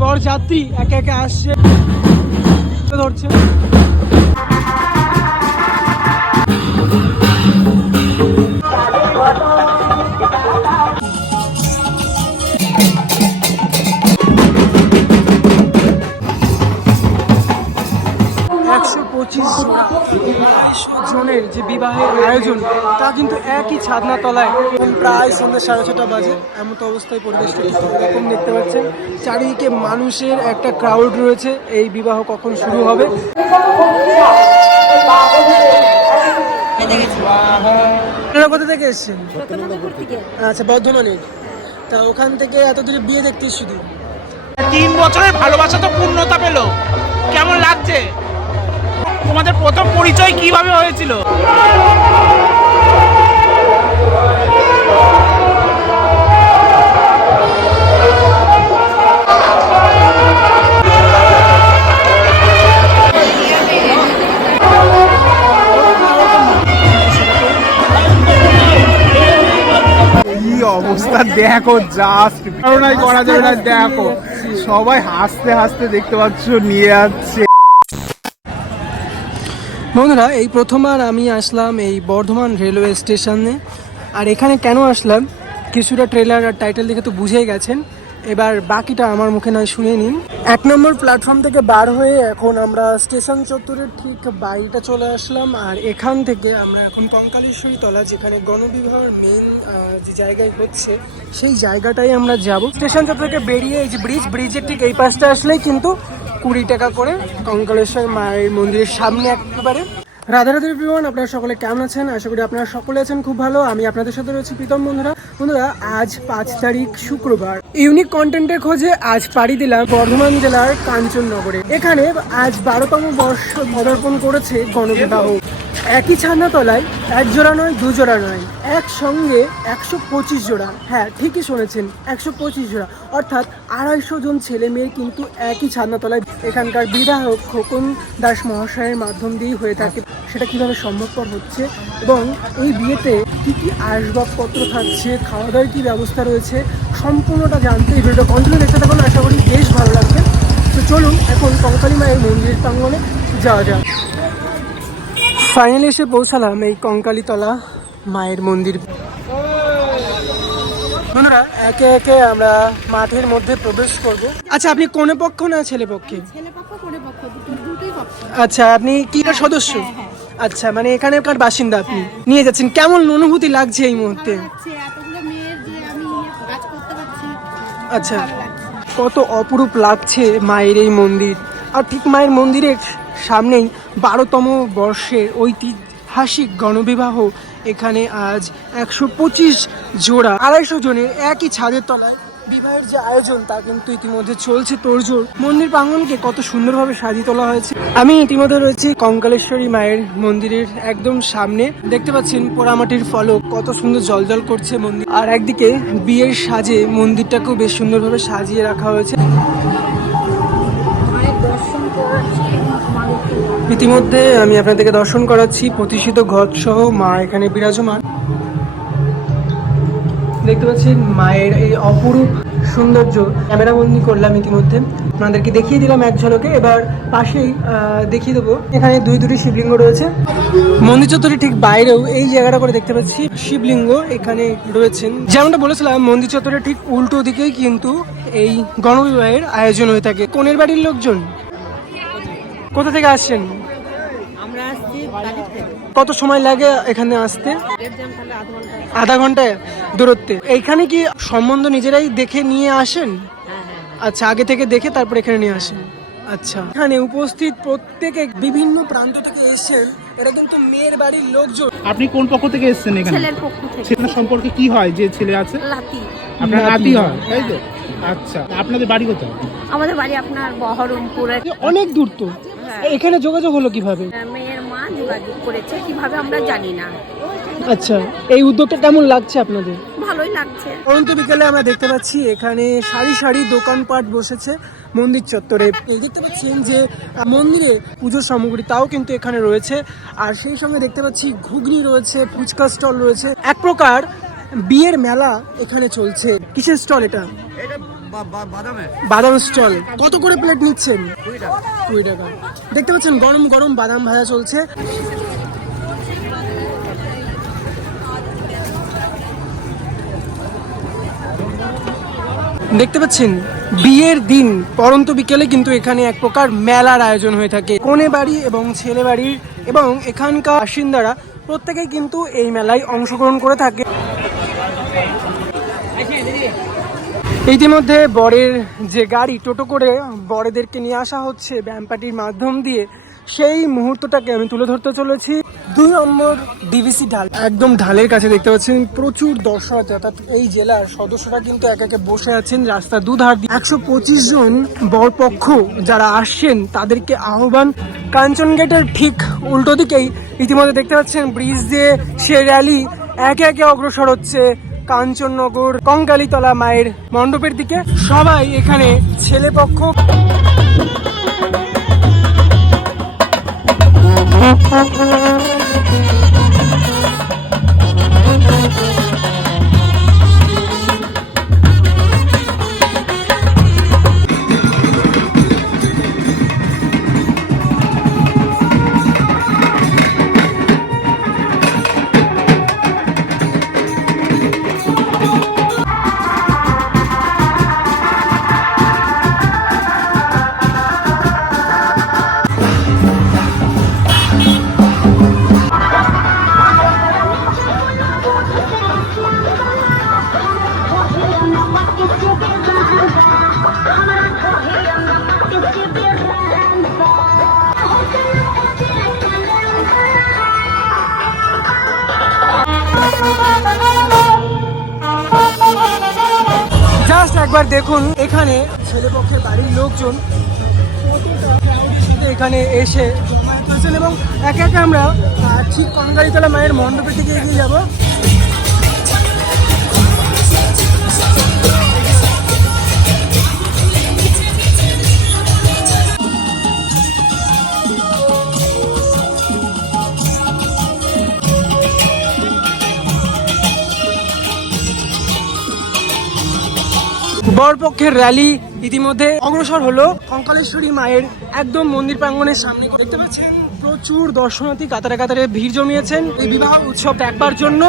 বড় যাত্রী একে একে আসছে ধরছে। বিবাহের আয়োজন তা কিন্তু একই ছাদনা তলায় প্রায় সন্ধ্যা সাড়ে ছটা বাজে এমন তো অবস্থায় পরিবেশটা ঠিক এরকম দেখতে পাচ্ছেন। চারিদিকে মানুষের একটা ক্রাউড রয়েছে এই বিবাহ কখন শুরু হবে? আপনারা কোথা থেকে এসেছেন? আচ্ছা বর্ধমানে। তা ওখান থেকে এত দূরে বিয়ে দেখতে শুধু তিন বছরের ভালোবাসা তো পূর্ণতা পেল। কেমন লাগছে? তোমাদের প্রথম পরিচয় কীভাবে হয়েছিল? অবস্থা দেখো জাস্ট করা যাবে না দেখো। সবাই হাসতে হাসতে দেখতে পাচ্ছ নিয়ে যাচ্ছে বন্ধুরা, এই প্রথমবার আমি আসলাম এই বর্ধমান রেলওয়ে স্টেশনে। আর এখানে কেন আসলাম? কিছুটা ট্রেলার আর টাইটেল দেখে তো বুঝেই গেছেন। এবার বাকিটা আমার মুখে নয়, শুনে নিন। এক নম্বর প্ল্যাটফর্ম থেকে বার হয়ে এখন আমরা স্টেশন চত্বরের ঠিক বাইরেটা চলে আসলাম, আর এখান থেকে আমরা এখন কঙ্কালেশ্বরী তলা, যেখানে গণবিবাহের মেন যে জায়গায় হচ্ছে, সেই জায়গাটাই আমরা যাব। স্টেশন চত্বর থেকে বেরিয়ে এই যে ব্রিজ ব্রিজের ঠিক এই পাশটা আসলেই কিন্তু কুড়ি টাকা করে কঙ্কালেশ্বর মায়ের মন্দিরের সামনে একেবারে। রাধা রাধা এভরিওয়ান আপনারা সকলে কেমন আছেন? আশা করি আপনারা সকলে আছেন খুব ভালো। আমি আপনাদের সাথে রয়েছি প্রীতম বন্ধুরা। বন্ধুরা, আজ পাঁচ তারিখ শুক্রবার। ইউনিক কন্টেন্টের খোঁজে আজ পাড়ি দিলাম বর্ধমান জেলার কাঞ্চননগরে। এখানে আজ বারোতম বর্ষ পদার্পণ করেছে গণবিবাহ। একই ছাদনাতলায় এক জোড়া নয়, দু জোড়া নয়, একসঙ্গে একশো পঁচিশ জোড়া। হ্যাঁ ঠিকই শুনেছেন, একশো পঁচিশ জোড়া। অর্থাৎ আড়াইশো জন ছেলে মেয়ে কিন্তু একই ছাদনাতলায় এখানকার বিধায়ক খোকন দাস মহাশয়ের মাধ্যম দিয়েই হয়ে থাকে। সেটা কীভাবে সম্ভবপর হচ্ছে? এবং এই বিয়েতে কি কি আসবাবপত্র থাকছে খাওয়া দাওয়ার কী ব্যবস্থা রয়েছে সম্পূর্ণটা জানতে এই ভিডিওটা কন্টিনিউ দেখতে থাকুন। আশা করি বেশ ভালো লাগবে। তো চলুন এখন কঙ্কালী মায়ের মন্দির প্রাঙ্গনে যাওয়া যাক। ফাইনালি এসে পৌঁছালাম এই কঙ্কালীতলা মায়ের মন্দির। বন্ধুরা একে একে আমরা মাঠের মধ্যে প্রবেশ করব। আচ্ছা আপনি কোনে পক্ষ না ছেলে পক্ষে? আচ্ছা আপনি কি সদস্য? আচ্ছা মানে এখানকার বাসিন্দা আপনি? নিয়ে যাচ্ছেন। কেমন অনুভূতি লাগছে এই মুহূর্তে? আচ্ছা। কত অপরূপ লাগছে মায়ের এই মন্দির। আর ঠিক মায়ের মন্দিরের সামনেই বারোতম বর্ষের ঐতিহাসিক গণবিবাহ। এখানে আজ একশো পঁচিশ জোড়া আড়াইশো জনের একই ছাদের তলায় বিবাহের যে আয়োজন তা কিন্তু ইতিমধ্যে চলছে তোড়জোড় মন্দির প্রাঙ্গণকে কত সুন্দরভাবে সাজিয়ে তোলা হয়েছে। আমি ইতিমধ্যে রয়েছি কঙ্কালেশ্বরী মায়ের মন্দিরের একদম সামনে। দেখতে পাচ্ছেন পোড়ামাটির ফলক, কত সুন্দর জলজল করছে মন্দির। আর একদিকে বিয়ের সাজে মন্দিরটাকেও বেশ সুন্দরভাবে সাজিয়ে রাখা হয়েছে। ইতিমধ্যে আমি আপনাদেরকে দর্শন করাচ্ছি, প্রতিষ্ঠিত ঘট সহ মা এখানে বিরাজমান। দেখতে পাচ্ছেন মায়ের এই অপরূপ সৌন্দর্য। ক্যামেরা বন্দি করলাম ইতিমধ্যে। আপনাদেরকে দেখিয়ে দিলাম এক ঝলকে। এবার পাশেই দেখিয়ে দেবো। এখানে দুই দুটি শিবলিঙ্গ রয়েছে। মন্দির চত্বরের ঠিক বাইরেও এই জায়গাটা করে দেখতে পাচ্ছি শিবলিঙ্গ এখানে রয়েছেন। যেমনটা বলেছিলাম, মন্দির চত্বরের ঠিক উল্টো দিকেই কিন্তু এই গণবিবাহের আয়োজন হয়ে থাকে। কোনের বাড়ির লোকজন কোথা থেকে আসছেন আমরা আসছি গাড়ি থেকে কত সময় লাগে এখানে আসতে? আধ ঘণ্টা আধা ঘন্টায় দূরত্বে। এইখানে কি সম্বন্ধ নিজেরাই দেখে নিয়ে আসেন? হ্যাঁ হ্যাঁ আচ্ছা আগে থেকে দেখে তারপর এখানে নিয়ে আসেন। আচ্ছা। এখানে উপস্থিত প্রত্যেকে বিভিন্ন প্রান্ত থেকে এসেছেন। এটা কিন্তু মেয়ের বাড়ির লোকজন। আপনি কোন পক্ষ থেকে এসেছেন এখানে? ছেলের পক্ষ থেকে। ছেলের সম্পর্কে কি হয় যে ছেলে আছে? লাতি আপনার নাতি। হয় তাই তো? আচ্ছা আপনাদের বাড়ি কোথায়? আমাদের বাড়ি আপনার বহরমপুরে। অনেক দূর তো। হ্যাঁ। এখানে যোগাযোগ হলো কীভাবে? যোগাযোগ করেছে কীভাবে আমরা জানি না। আচ্ছা এই উদ্যোগটা কেমন লাগছে আপনাদের? ভালোই লাগছে। পরন্ত বিকেলে আমরা দেখতে পাচ্ছি এখানে সারি সারি দোকানপাট বসেছে মন্দির চত্বরে। দেখতে পাচ্ছেন যে মন্দিরে পুজোর সামগ্রী তাও কিন্তু এখানে রয়েছে। আর সেই সঙ্গে দেখতে পাচ্ছি ঘুগনি রয়েছে ফুচকা স্টল রয়েছে। এক প্রকার বিয়ের মেলা এখানে চলছে। কিসের স্টল এটা বাদাম স্টল। কত করে প্লেট নিচ্ছেন? কুড়ি টাকা। দেখতে পাচ্ছেন গরম গরম বাদাম ভাজা চলছে। দেখতে পাচ্ছেন বিয়ের দিন পরন্ত বিকেলে কিন্তু এখানে এক প্রকার মেলার আয়োজন হয়ে থাকে। কনে বাড়ি এবং ছেলে বাড়ির এবং এখানকার বাসিন্দারা প্রত্যেকেই কিন্তু এই মেলায় অংশগ্রহণ করে থাকে। ইতিমধ্যে বরের যে গাড়ি টোটো করে বরেদেরকে নিয়ে আসা হচ্ছে ব্যাম্পাটির মাধ্যম দিয়ে, সেই মুহূর্তটাকে আমি তুলে ধরতে চলেছি। দুই নম্বর ডিভিসি ঢাল, একদম ঢালের কাছে দেখতে পাচ্ছেন প্রচুর দর্শনার্থী, অর্থাৎ এই জেলার সদস্যরা কিন্তু এক একে বসে আছেন রাস্তার দুধার দিয়ে একশো পঁচিশ জন বরপক্ষ যারা আসছেন, তাদেরকে আহ্বান। কাঞ্চন গেটের ঠিক উল্টো দিকেই ইতিমধ্যে দেখতে পাচ্ছেন ব্রিজ দিয়ে সে র্যালি একে একে অগ্রসর হচ্ছে। কাঞ্চননগর কঙ্কালীতলা মায়ের মণ্ডপের দিকে সবাই এখানে ছেলে পক্ষ Thank একবার দেখুন, এখানে ছেলেপক্ষের বাড়ির লোকজন এখানে এসে এবং একে একে আমরা ঠিক কঙ্গালিতলা মায়ের মণ্ডপের দিকে এগিয়ে যাব। বরপক্ষের র্যালি ইতিমধ্যে অগ্রসর হলো কঙ্কালেশ্বরী মায়ের একদম মন্দির প্রাঙ্গণের সামনে দেখতে পাচ্ছেন, প্রচুর দর্শনার্থী কাতারে কাতারে ভিড় জমিয়েছেন এই বিবাহ উৎসব দেখবার জন্য।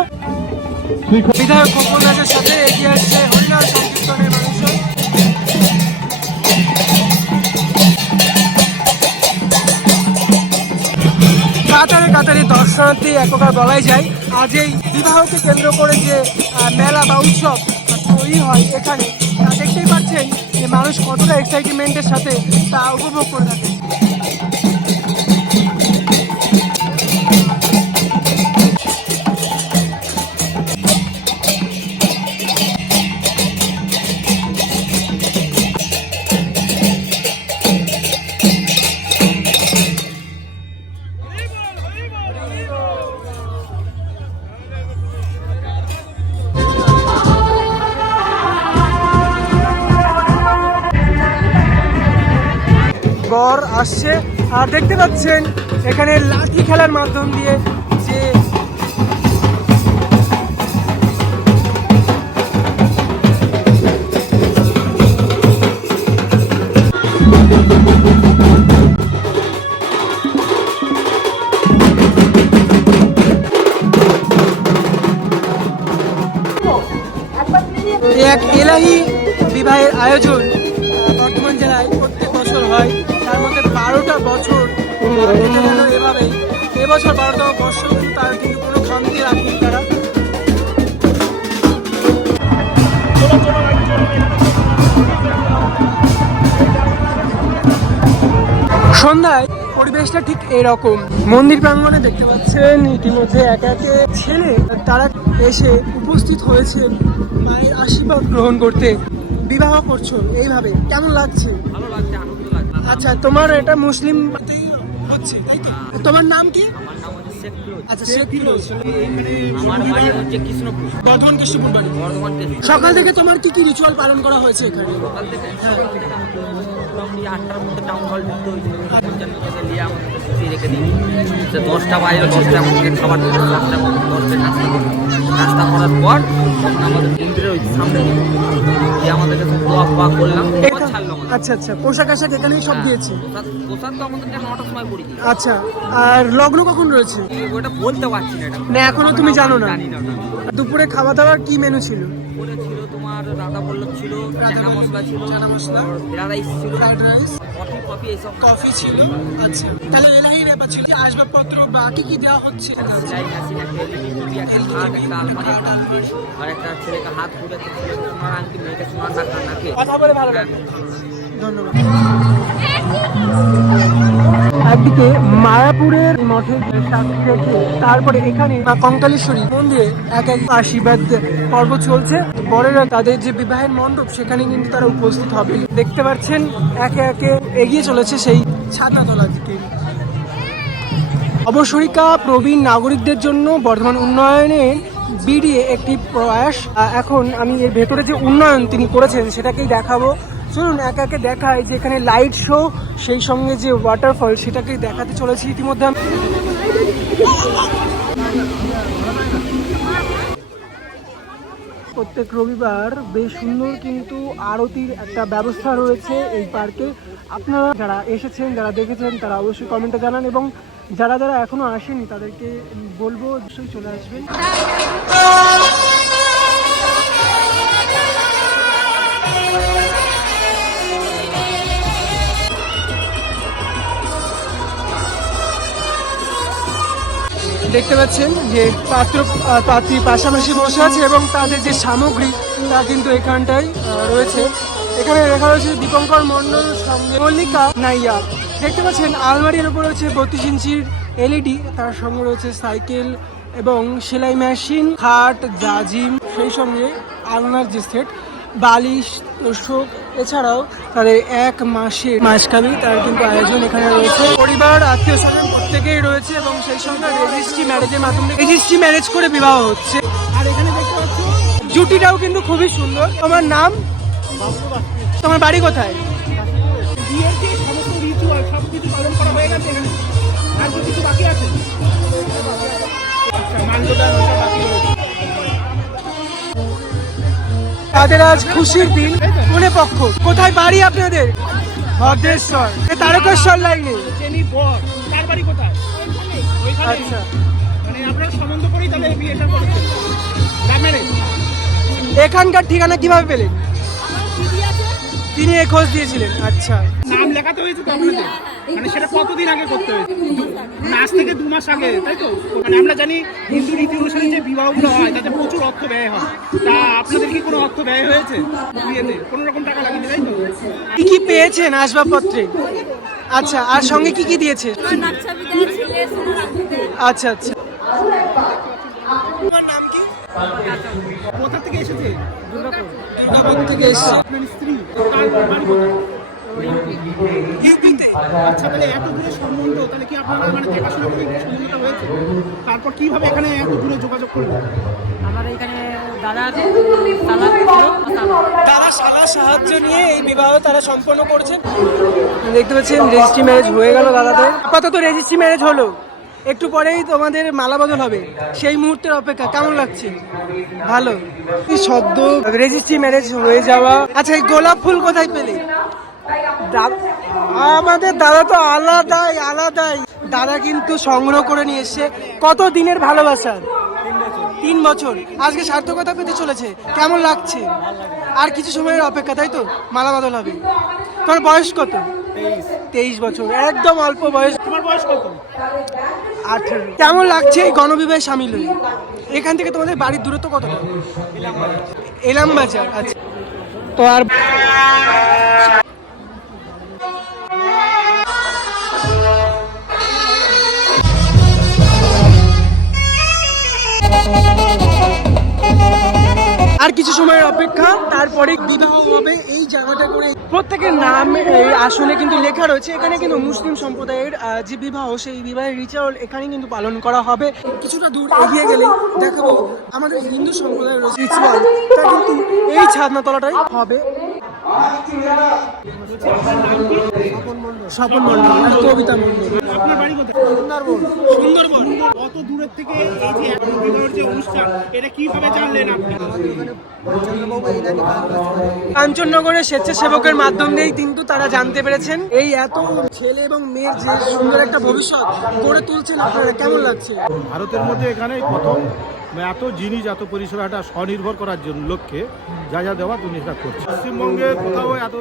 বিধায়ক দাসের সাথে এগিয়ে আসছে সংকীর্তনের মানুষজন। কাতারে কাতারে দর্শনার্থী এক বলাই যায়। আজ এই বিবাহকে কেন্দ্র করে যে মেলা বা উৎসব তৈরি হয় এখানে। তা দেখতেই পাচ্ছেন যে মানুষ কতটা এক্সাইটমেন্টের সাথে তা উপভোগ করে থাকে। বর আসছে। আর দেখতে পাচ্ছেন, এখানে লাঠি খেলার মাধ্যম দিয়ে যে এক এলাহি বিবাহের আয়োজন। এবছর বারোতম বর্ষ তার কিন্তু কোনো খামতি রাখেনি তারা। সন্ধ্যায় পরিবেশটা ঠিক এরকম। মন্দির প্রাঙ্গণে দেখতে পাচ্ছেন ইতিমধ্যে এক একে ছেলে তারা এসে উপস্থিত হয়েছে মায়ের আশীর্বাদ গ্রহণ করতে। বিবাহ করছ এইভাবে। কেমন লাগছে? আচ্ছা তোমার এটা মুসলিম হচ্ছে তাই তো? তোমার নাম কি? বর্ধমান কৃষ্ণপুর বাড়ি। বর্ধমান সকাল থেকে তোমার কি কি রিচুয়াল পালন করা হয়েছে এখানে? সকাল থেকে হ্যাঁ। আটটার মধ্যে টাউন হল রেখে দিই। যে দশটা বাইরে দশটা খাবার দিল দশটা দশটা নাস্তা দিল নাস্তা করার পর তখন আমাদের মন্দিরের ওই সামনে দিল দিয়ে আমাদেরকে সব দোয়া ফোয়া করলাম। এবার ছাড়লো আমাদের। আচ্ছা আচ্ছা পোশাক আশাক এখানেই সব দিয়েছে? প্রসাদ প্রসাদ তো আমাদেরকে নটার সময় করে আচ্ছা আর লগ্ন কখন রয়েছে? ওটা বলতে পারছি না এটা। না এখনও তুমি জানো না। জানি না দুপুরে খাওয়া দাওয়ার কি মেনু ছিল? ওটা ছিল তোমার রাধা বল্লভ ছিল চানা মশলা ছিল চানা মশলা, রাইস ছিল। রাইস কফি এইসব কফি ছিল? আচ্ছা। তাহলে এলাহি ব্যাপার ছিল। কি আসবাবপত্র বা কি কি দেওয়া হচ্ছে? আর একটা ছেলেকে হাত ঘুরে তোমার ছেলেকে মেয়েকে তোমার নাক নাকে? কথা বলে ভালো লাগে। ধন্যবাদ। একদিকে মায়াপুরের মঠে তারপরে এখানে কঙ্কালেশ্বরী মন্দিরে এক এক আশীর্বাদ পর্ব চলছে। বরেরা তাদের যে বিবাহের মণ্ডপ, সেখানে কিন্তু তারা উপস্থিত হবে। দেখতে পাচ্ছেন, একে একে এগিয়ে চলেছে সেই ছাতাতলা দিকে। অবসরিকা প্রবীণ নাগরিকদের জন্য বর্ধমান উন্নয়নে বিডিএ একটি প্রয়াস। এখন আমি এর ভেতরে যে উন্নয়ন তিনি করেছেন, সেটাকেই দেখাবো। চলুন একে একে দেখায় যে এখানে লাইট শো সেই সঙ্গে যে ওয়াটারফল সেটাকেই দেখাতে চলেছি ইতিমধ্যে আমি। প্রত্যেক রবিবার বেশ সুন্দর কিন্তু আরতির একটা ব্যবস্থা রয়েছে এই পার্কে। আপনারা যারা এসেছেন, যারা দেখেছেন, তারা অবশ্যই কমেন্টে জানান এবং যারা যারা এখনও আসেনি তাদেরকে বলব অবশ্যই চলে আসবেন। দেখতে পাচ্ছেন যে পাত্র পাত্রী পাশাপাশি বসে আছে এবং তাদের যে সামগ্রী তা কিন্তু এখানটায় রয়েছে। এখানে লেখা রয়েছে দীপঙ্কর মণ্ডল সঙ্গে মল্লিকা নাইয়া। দেখতে পাচ্ছেন আলমারির উপর রয়েছে বত্রিশ ইঞ্চির এলইডি, তার সঙ্গে রয়েছে সাইকেল এবং সেলাই মেশিন, খাট জাজিম সেই সঙ্গে আলনার যে সেট, বালিশ, তোষক, এছাড়াও তাদের এক মাসের মাসকাবি তার কিন্তু আয়োজন এখানে রয়েছে। পরিবার, আত্মীয় স্বজন প্রত্যেকেই রয়েছে এবং সেই সঙ্গে রেজিস্ট্রি ম্যারেজের মাধ্যমে রেজিস্ট্রি ম্যারেজ করে বিবাহ হচ্ছে। আর এখানে দেখতে পাচ্ছ জুটিটাও কিন্তু খুবই সুন্দর। তোমার নাম? তোমার বাড়ি কোথায়? বিয়ের যে সমস্ত রিচুয়াল সব কিছু পালন করা হয়ে গেছে। এখানে আর কিছু বাকি আছে? আচ্ছা তাদের আজ খুশির দিন। কোনে পক্ষ কোথায় বাড়ি আপনাদের? ভদ্রেশ্বর। তারকেশ্বর লাইনে। বাড়ি কোথায়? ওইখানে। আচ্ছা। মানে আপনারা সম্বন্ধ করেই তাহলে এই বিয়েটা করেছেন। লাভ ম্যারেজ এখানকার ঠিকানা কীভাবে পেলেন? তিনি এ খোঁজ দিয়েছিলেন আচ্ছা। নাম লেখাতে হয়েছে তো আপনাদের? মানে সেটা কতদিন আগে করতে হয়েছে। মানে আজ থেকে দু মাস আগে তাই তো? মানে আমরা জানি হিন্দু রীতি অনুসারে যে বিবাহগুলো হয় তাতে প্রচুর অর্থ ব্যয় হয়। তা আপনাদের কি কোনো অর্থ ব্যয় হয়েছে বিয়েতে? কোনো রকম টাকা লাগেনি তাই তো? কি কি পেয়েছেন আসবাবপত্রে? আচ্ছা আর সঙ্গে কি কি দিয়েছে? আচ্ছা আচ্ছা। তোমার নাম কি? কোথা থেকে এসেছে? দুর্গাপুর। থেকে এসেছে। আপনার স্ত্রী? আচ্ছা তাহলে এত দূরে সম্বন্ধ তাহলে কি আপনারা মানে দেখাশোনা করে সম্বন্ধটা হয়েছে? তারপর কীভাবে এখানে এত দূরে যোগাযোগ করলেন? আমার এখানে দাদা সালাদ তারা সারা সাহায্য নিয়ে এই বিবাহ তারা সম্পন্ন করছেন? দেখতে পাচ্ছেন রেজিস্ট্রি ম্যারেজ হয়ে গেল দাদাদের। আপাতত রেজিস্ট্রি ম্যারেজ হলো। একটু পরেই তোমাদের মালা বদল হবে। সেই মুহূর্তের অপেক্ষা, কেমন লাগছে? ভালো। এই সদ্য রেজিস্ট্রি ম্যারেজ হয়ে যাওয়া। আচ্ছা এই গোলাপ ফুল কোথায় পেলে? আমাদের দাদা তো আলাদাই আলাদাই। দাদা কিন্তু সংগ্রহ করে নিয়ে এসছে। কত দিনের ভালোবাসার তিন বছর। আজকে সার্থকতা পেতে চলেছে। কেমন লাগছে? আর কিছু সময়ের অপেক্ষা তাই তো? মালা বদল হবে। তোমার বয়স কত? তেইশ। বছর। একদম অল্প বয়স। তোমার বয়স কত? আঠেরো। কেমন লাগছে এই গণবিবাহে সামিল হয়ে? এখান থেকে তোমাদের বাড়ির দূরত্ব কতটা? এলাম বাজার আচ্ছা। তো আর আর কিছু সময়ের অপেক্ষা, তারপরে বিবাহ হবে এই জায়গাটা করে। প্রত্যেকের নাম এই আসনে কিন্তু লেখা রয়েছে। এখানে কিন্তু মুসলিম সম্প্রদায়ের যে বিবাহ, সেই বিবাহের রিচুয়াল এখানে কিন্তু পালন করা হবে। কিছুটা দূর এগিয়ে গেলে দেখাবো আমাদের হিন্দু সম্প্রদায়ের রিচুয়াল তা কিন্তু এই ছাদনাতলাটাই হবে। স্বপন মন্ডল আর কবিতা মন্ডল আপনার বাড়ি কোথায়? সুন্দরবন। সুন্দরবন। কত দূরের থেকে এই যে বিবাহের যে অনুষ্ঠান এটা কীভাবে জানলেন আপনি? কাঞ্চননগরের স্বেচ্ছাসেবকের মাধ্যম দিয়েই কিন্তু তারা জানতে পেরেছেন এই এত ছেলে এবং মেয়ের যে সুন্দর একটা ভবিষ্যৎ গড়ে তুলছেন আপনারা কেমন লাগছে? ভারতের মধ্যে এখানে প্রথম এত জিনিস এত পরিষেবাটা স্বনির্ভর করার জন্য লক্ষ্যে যা যা দেওয়া তুমি সেটা করছে। পশ্চিমবঙ্গে কোথাও এত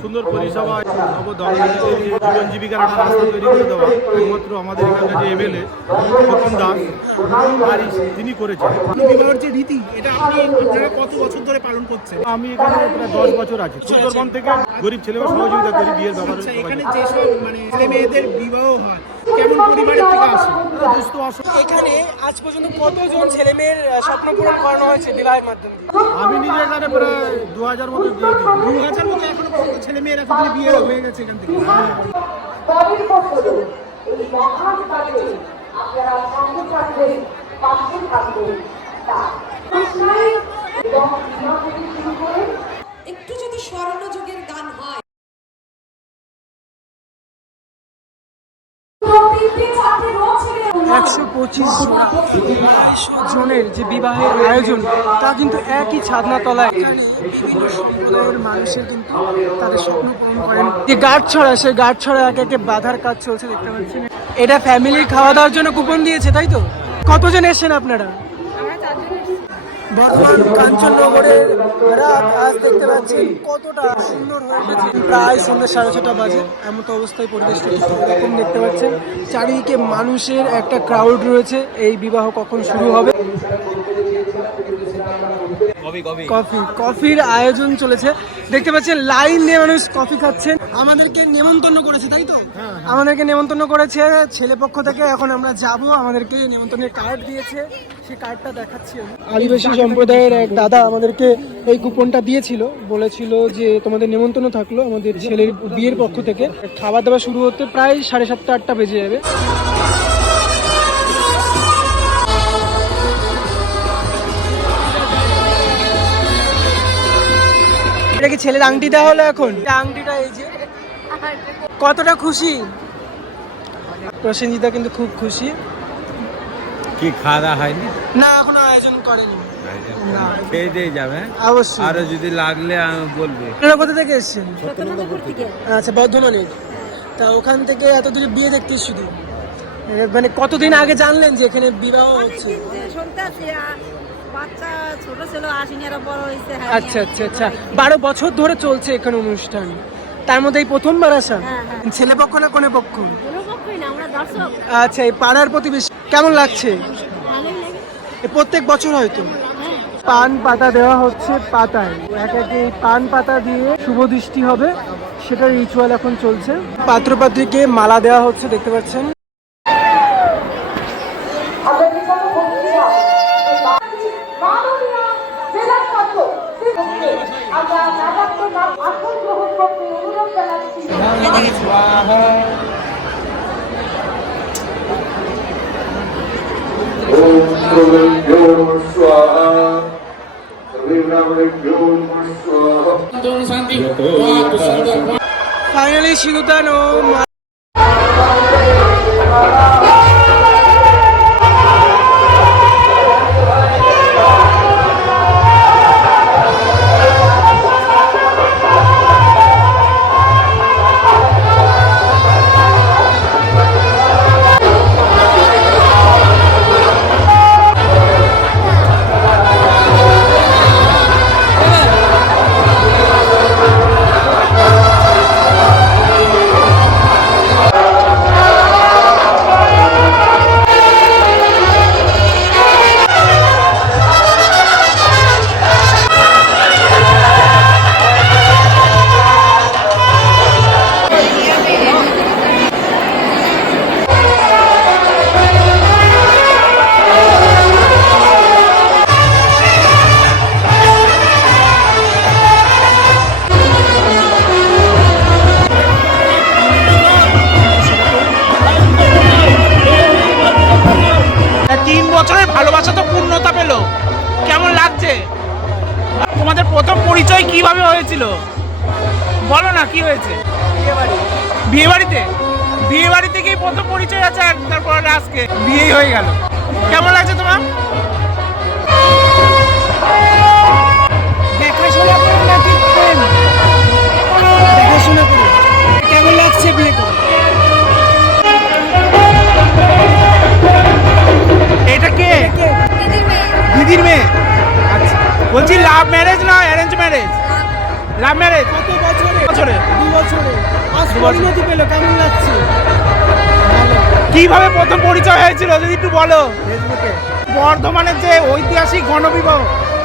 সুন্দর পরিষেবা জীবন জীবিকার একটা রাস্তা তৈরি করে দেওয়া একমাত্র আমাদের এখানকার যে এমএলএ স্বপন দাস আর তিনি করেছেন। যে রীতি এটা আপনি আপনারা কত বছর ধরে পালন করছেন? আমি এখানে প্রায় দশ বছর আছি। সুন্দরবন থেকে গরিব ছেলেও সহযোগিতা করি বিয়ের ব্যাপারে আচ্ছা সবাই এখানে যেসব মানে ছেলে মেয়েদের বিবাহ হয় কেমন পরিবারের থেকে আসে? দুস্থ অসহায় এখানে আজ পর্যন্ত কতজন ছেলে মেয়ের স্বপ্ন পূরণ করানো হয়েছে বিবাহের মাধ্যমে? আমি নিজে এখানে প্রায় দু হাজার মতো দু হাজার মতো এখনও ছেলে মেয়ের এখন বিয়ে হয়ে গেছে এখান থেকে। করে একটু যদি স্বর্ণযুগের গান হয়। একশো পঁচিশ জনের যে বিবাহের আয়োজন, তা কিন্তু একই ছাদনা তলায় এখানে বিভিন্ন সম্প্রদায়ের মানুষের কিন্তু তাদের স্বপ্ন পূরণ করেন যে গাঢ় ছড়া, সেই গাঢ় ছড়া একে একে বাধার কাজ চলছে, দেখতে পাচ্ছেন। এটা ফ্যামিলির খাওয়া দাওয়ার জন্য কুপন দিয়েছে, তাই তো? কতজন এসেছেন আপনারা? বর্তমান কাঞ্চননগরের রাত আজ দেখতে পাচ্ছেন কতটা সুন্দর হয়ে উঠেছে। প্রায় সন্ধ্যা সাড়ে ছটা বাজে এমন তো অবস্থায় পরিবেশটা ঠিক এরকম দেখতে পাচ্ছেন। চারিদিকে মানুষের একটা ক্রাউড রয়েছে এই বিবাহ কখন শুরু হবে? কফি কফির আয়োজন চলেছে। দেখতে পাচ্ছেন লাইন দিয়ে মানুষ কফি খাচ্ছেন। আমাদেরকে নেমন্তন্ন করেছে তাই তো? আমাদেরকে নেমন্তন্ন করেছে। ছেলে পক্ষ থেকে এখন আমরা যাব। আমাদেরকে নেমন্তন্নের কার্ড দিয়েছে। সেই কার্ডটা দেখাচ্ছি আমি। আদিবাসী সম্প্রদায়ের এক দাদা আমাদেরকে এই কুপনটা দিয়েছিল বলেছিল যে তোমাদের নেমন্তন্ন থাকল আমাদের ছেলের বিয়ের পক্ষ থেকে। খাওয়া দাওয়া শুরু হতে প্রায় সাড়ে সাতটা আটটা বেজে যাবে। এটা কি ছেলের আংটি দেওয়া হলো এখন? আংটিটা এই যে। কতটা খুশি? প্রসেনজিতা কিন্তু খুব খুশি। কি খাওয়া দাওয়া হয়নি? না এখনও আয়োজন করেনি। না। খেয়ে দিয়ে যাবে অবশ্যই। আরও যদি লাগলে আমি বলবে। আপনারা কোথা থেকে এসেছেন? আচ্ছা বর্ধমানে। তা ওখান থেকে এত দূরে বিয়ে দেখতে শুধু মানে কতদিন আগে জানলেন যে এখানে বিবাহ হচ্ছে? হয়েছে আচ্ছা আচ্ছা আচ্ছা। বারো বছর ধরে চলছে এখানে অনুষ্ঠান। তার মধ্যে এই প্রথমবার আসা? হ্যাঁ, ছেলে পক্ষ না কোনে পক্ষ? কোনো পক্ষই না আমরা দর্শক। আচ্ছা এই পাড়ার প্রতিবেশী কেমন লাগছে? এ প্রত্যেক বছর হয়তো। পান পাতা দেওয়া হচ্ছে পাতায়। এক এক পান পাতা দিয়ে শুভ দৃষ্টি হবে সেটা রিচুয়াল এখন চলছে। পাত্রপাত্রীকে মালা দেওয়া হচ্ছে দেখতে পাচ্ছেন। Finally, Shinutano. কেমন লাগছে? তোমাদের প্রথম পরিচয় কীভাবে হয়েছিল? বলো না, কি হয়েছে? বিয়ে বাড়িতে বিয়ে বাড়িতে গিয়ে প্রথম পরিচয় আছে আর তারপর আজকে বিয়েই হয়ে গেল। কেমন লাগছে তোমার? দেখাশোনা করে কেমন লাগছে বিয়ে করে দিদির মেয়ে। আচ্ছা বলছি লাভ ম্যারেজ না অ্যারেঞ্জ ম্যারেজ লাভ ম্যারেজ কত বছরে? বছরে। দু বছরে। আজ পরিণতি পেল? কেমন লাগছে? কীভাবে প্রথম পরিচয় হয়েছিল যদি একটু বলো? বর্ধমানের যে ঐতিহাসিক গণবিবাহ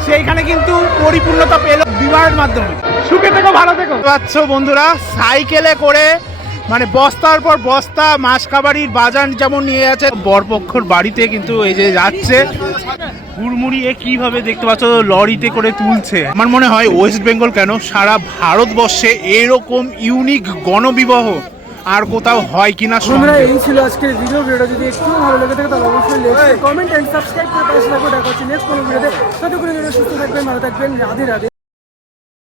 সেইখানে কিন্তু পরিপূর্ণতা পেল বিবাহের মাধ্যমে। সুখে থেকো ভালো থেকো। পাচ্ছ বন্ধুরা সাইকেলে করে মানে বস্তার পর বস্তা মাসকাবাড়ির বাজার যেমন নিয়ে যাচ্ছে বরপক্ষর বাড়িতে কিন্তু এই যে যাচ্ছে। হুড়মুড়ি এ কীভাবে দেখতে পাচ্ছ লরিতে করে তুলছে। আমার মনে হয় ওয়েস্ট বেঙ্গল কেন সারা ভারতবর্ষে এরকম ইউনিক গণবিবাহ আর কোথাও হয় কিনা বন্ধুরা। এই ছিল আজকের ভিডিও ভিডিওটা যদি একটু ভালো লেগে থাকে তাহলে অবশ্যই লেখে কমেন্ট এন্ড সাবস্ক্রাইব করে পাশে থাকো। দেখা হচ্ছে নেক্সট কোনো ভিডিওতে ততক্ষণের জন্য সুস্থ থাকবেন ভালো থাকবেন। রাধে রাধে।